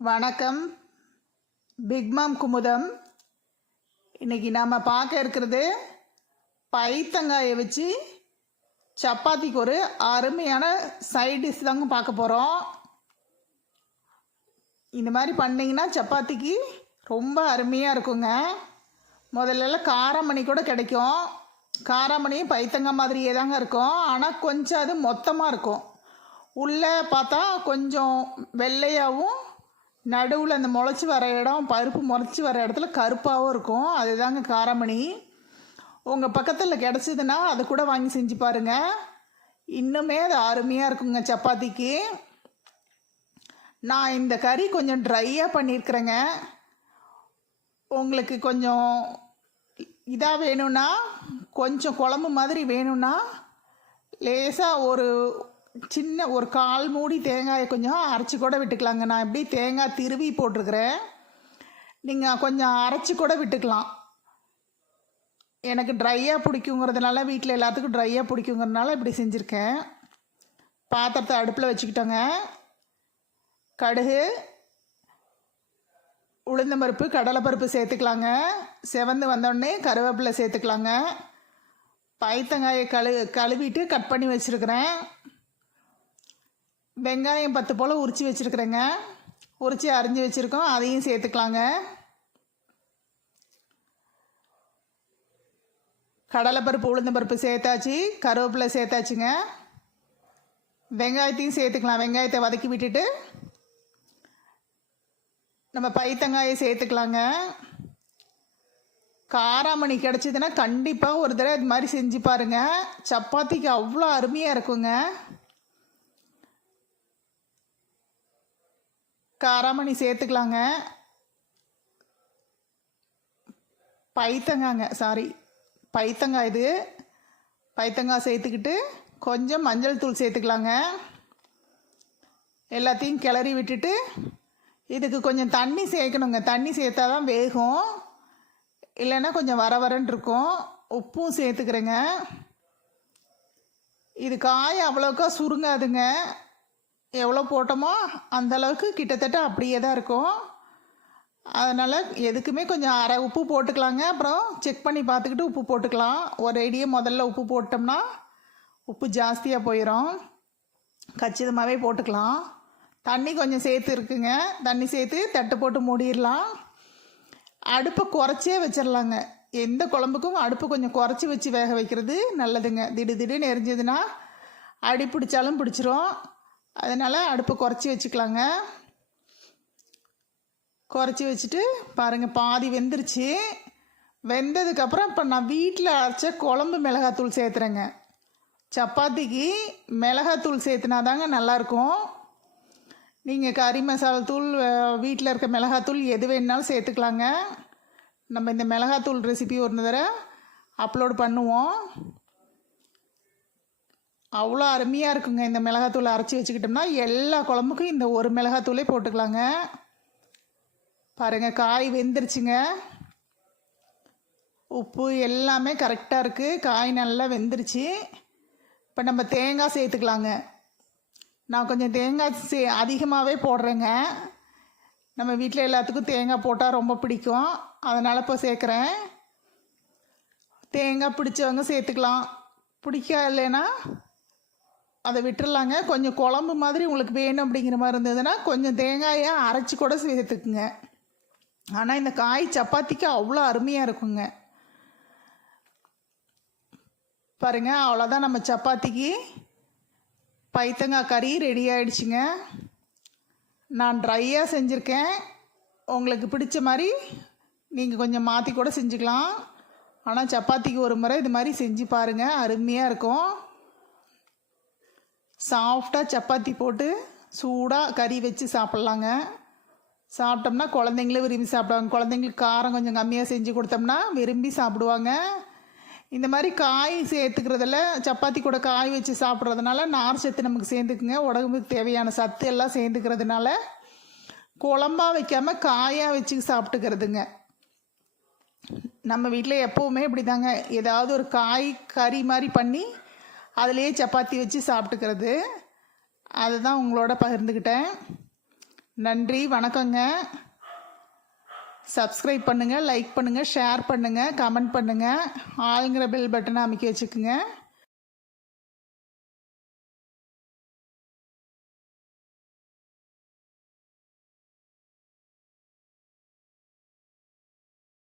வணக்கம். பிக்மாம் குமுதம். இன்னைக்கு நாம் பார்க்க இருக்கிறது பைத்தங்காயை வச்சு சப்பாத்திக்கு ஒரு அருமையான சைட் டிஷ் தாங்க பார்க்க போகிறோம் இந்த மாதிரி பண்ணிங்கன்னா சப்பாத்திக்கு ரொம்ப அருமையாக இருக்குங்க. முதல்லலாம் காராமணி கூட கிடைக்கும். காராமணியும் பைத்தங்காய் மாதிரியே தாங்க இருக்கும். ஆனால் கொஞ்சம் அது மொத்தமாக இருக்கும். உள்ளே பார்த்தா கொஞ்சம் வெள்ளையாகவும் நடுவில் அந்த முளைச்சி வர இடம் பருப்பு முளைச்சி வர இடத்துல கருப்பாகவும் இருக்கும். அதுதாங்க காரமணி. உங்கள் பக்கத்தில் கிடச்சிதுன்னா அது கூட வாங்கி செஞ்சு பாருங்கள் இன்னுமே அது அருமையாக இருக்குங்க சப்பாத்திக்கு. நான் இந்த கறி கொஞ்சம் ட்ரையாக பண்ணியிருக்கிறேங்க உங்களுக்கு கொஞ்சம் இதாக வேணும்னா கொஞ்சம் குழம்பு மாதிரி வேணும்னா லேசாக ஒரு சின்ன ஒரு கால் மூடி தேங்காயை கொஞ்சம் அரைச்சி கூட விட்டுக்கலாங்க. நான் எப்படி தேங்காய் திருவி போட்டிருக்கிறேன். நீங்கள் கொஞ்சம் அரைச்சி கூட விட்டுக்கலாம். எனக்கு ட்ரையாக பிடிக்குங்கிறதுனால வீட்டில் எல்லாத்துக்கும் ட்ரையாக பிடிக்குங்கிறதுனால இப்படி செஞ்சுருக்கேன். பாத்திரத்தை அடுப்பில் வச்சுக்கிட்டோங்க. கடுகு உளுந்தம்பருப்பு கடலைப்பருப்பு சேர்த்துக்கலாங்க. செவந்து வந்தோடனே கருவேப்பிலை சேர்த்துக்கலாங்க. பைத்தங்காயை கழு கழுவிட்டு கட் பண்ணி வச்சுருக்கிறேன். வெங்காயம் பத்து போல் உரித்து வச்சுருக்குறேங்க. உரித்து அரிஞ்சு வச்சுருக்கோம். அதையும் சேர்த்துக்கலாங்க. கடலைப்பருப்பு உளுந்தம்பருப்பு சேர்த்தாச்சு. கருவேப்பிலை சேர்த்தாச்சுங்க. வெங்காயத்தையும் சேர்த்துக்கலாம். வெங்காயத்தை வதக்கி விட்டுட்டு நம்ம பைத்தங்காயை சேர்த்துக்கலாங்க. காராமணி கிடச்சிதுன்னா கண்டிப்பாக ஒரு தடவை இது மாதிரி செஞ்சு பாருங்க. சப்பாத்திக்கு அவ்வளோ அருமையாக இருக்குங்க. காராமணி சேர்த்துக்கலாங்க. பைத்தங்காங்க சாரி பைத்தங்காய் இது. பைத்தங்காய் சேர்த்துக்கிட்டு கொஞ்சம் மஞ்சள் தூள் சேர்த்துக்கலாங்க. எல்லாத்தையும் கிளறி விட்டுட்டு இதுக்கு கொஞ்சம் தண்ணி சேர்க்கணுங்க. தண்ணி சேர்த்தா தான் வேகும். இல்லைன்னா கொஞ்சம் வர வரன்னு இருக்கும். உப்பும் சேர்த்துக்கிறேங்க. இது காய் அவ்வளோக்கா சுருங்காதுங்க. எவ்வளோ போட்டோமோ அந்த அளவுக்கு கிட்டத்தட்ட அப்படியே தான் இருக்கும். அதனால் எதுக்குமே கொஞ்சம் அரை உப்பு போட்டுக்கலாங்க. அப்புறம் செக் பண்ணி பார்த்துக்கிட்டு உப்பு போட்டுக்கலாம். ஒரு ஐடியே முதல்ல உப்பு போட்டோம்னா உப்பு ஜாஸ்தியாக போயிடும் கச்சிதமாகவே போட்டுக்கலாம். தண்ணி கொஞ்சம் சேர்த்து இருக்குங்க. தண்ணி சேர்த்து தட்டு போட்டு மூடிடலாம். அடுப்பை குறைச்சே வச்சிடலாங்க. எந்த குழம்புக்கும் அடுப்பு கொஞ்சம் குறைச்சி வச்சு வேக வைக்கிறது நல்லதுங்க. திடு திடுன்னு எரிஞ்சதுன்னா அடி பிடிச்சாலும் பிடிச்சிரும். அதனால் அடுப்பை குறைச்சி வச்சுக்கலாங்க. குறைச்சி வச்சுட்டு பாருங்கள் பாதி வெந்துருச்சு. வெந்ததுக்கப்புறம் இப்போ நான் வீட்டில் அரைச்ச குழம்பு மிளகாத்தூள் சேர்த்துறேங்க. சப்பாத்திக்கு மிளகாத்தூள் சேர்த்துனா தாங்க நல்லாயிருக்கும். நீங்கள் கறி மசாலா தூள் வீட்டில் இருக்க மிளகாத்தூள் எது வேணுனாலும் சேர்த்துக்கலாங்க. நம்ம இந்த மிளகாத்தூள் ரெசிபி ஒரு தடவை அப்லோடு பண்ணுவோம். அவ்வளோ அருமையாக இருக்குங்க இந்த மிளகாத்தூளை அரைச்சி வச்சுக்கிட்டோம்னா எல்லா குழம்புக்கும் இந்த ஒரு மிளகாத்தூளே போட்டுக்கலாங்க. பாருங்கள் காய் வெந்துருச்சுங்க. உப்பு எல்லாமே கரெக்டாக இருக்குது காய் நல்லா வெந்துருச்சு. இப்போ நம்ம தேங்காய் சேர்த்துக்கலாங்க. நான் கொஞ்சம் தேங்காய் சே அதிகமாகவே போடுறேங்க. நம்ம வீட்டில் எல்லாத்துக்கும் தேங்காய் போட்டால் ரொம்ப பிடிக்கும். அதனால் இப்போ சேர்க்குறேன். தேங்காய் பிடிச்சவங்க சேர்த்துக்கலாம். பிடிக்கா இல்லைன்னா அதை விட்டுறலாங்க. கொஞ்சம் குழம்பு மாதிரி உங்களுக்கு வேணும் அப்படிங்கிற மாதிரி இருந்ததுன்னா கொஞ்சம் தேங்காயை அரைச்சி கூட சேர்த்துக்குங்க. ஆனால் இந்த காய் சப்பாத்திக்கு அவ்வளோ அருமையாக இருக்குங்க. பாருங்கள் அவ்வளோதான் நம்ம சப்பாத்திக்கு. பைத்தங்காய் கறி ரெடி ஆயிடுச்சுங்க. நான் ட்ரையாக செஞ்சுருக்கேன். உங்களுக்கு பிடிச்ச மாதிரி நீங்கள் கொஞ்சம் மாற்றி கூட செஞ்சுக்கலாம். ஆனால் சப்பாத்திக்கு ஒரு முறை இது மாதிரி செஞ்சு பாருங்கள் அருமையாக இருக்கும். சாஃப்டாக சப்பாத்தி போட்டு சூடாக கறி வச்சு சாப்பிட்லாங்க. சாப்பிட்டோம்னா குழந்தைங்களும் விரும்பி சாப்பிடுவாங்க. குழந்தைங்களுக்கு காரம் கொஞ்சம் கம்மியாக செஞ்சு கொடுத்தோம்னா விரும்பி சாப்பிடுவாங்க. இந்த மாதிரி காய் சேர்த்துக்கிறதுல சப்பாத்தி கூட காய் வச்சு சாப்பிட்றதுனால நார் சத்து நமக்கு சேர்ந்துக்குங்க. உடம்புக்கு தேவையான சத்து எல்லாம் சேர்ந்துக்கிறதுனால குழம்பா வைக்காமல் காயாக வச்சு சாப்பிட்டுக்கிறதுங்க. நம்ம வீட்டில் எப்போவுமே இப்படி தாங்க ஏதாவது ஒரு காய் கறி மாதிரி பண்ணி அதுலேயே சப்பாத்தி வச்சு சாப்பிட்டுக்கிறது. அதுதான் உங்களோட பகிர்ந்துக்கிட்டேன் நன்றி வணக்கங்க. சப்ஸ்கிரைப் பண்ணுங்கள் லைக் பண்ணுங்கள் ஷேர் பண்ணுங்கள் கமெண்ட் பண்ணுங்கள் ஆளுங்கிற பெல் பட்டனை அமைக்க வச்சுக்குங்க.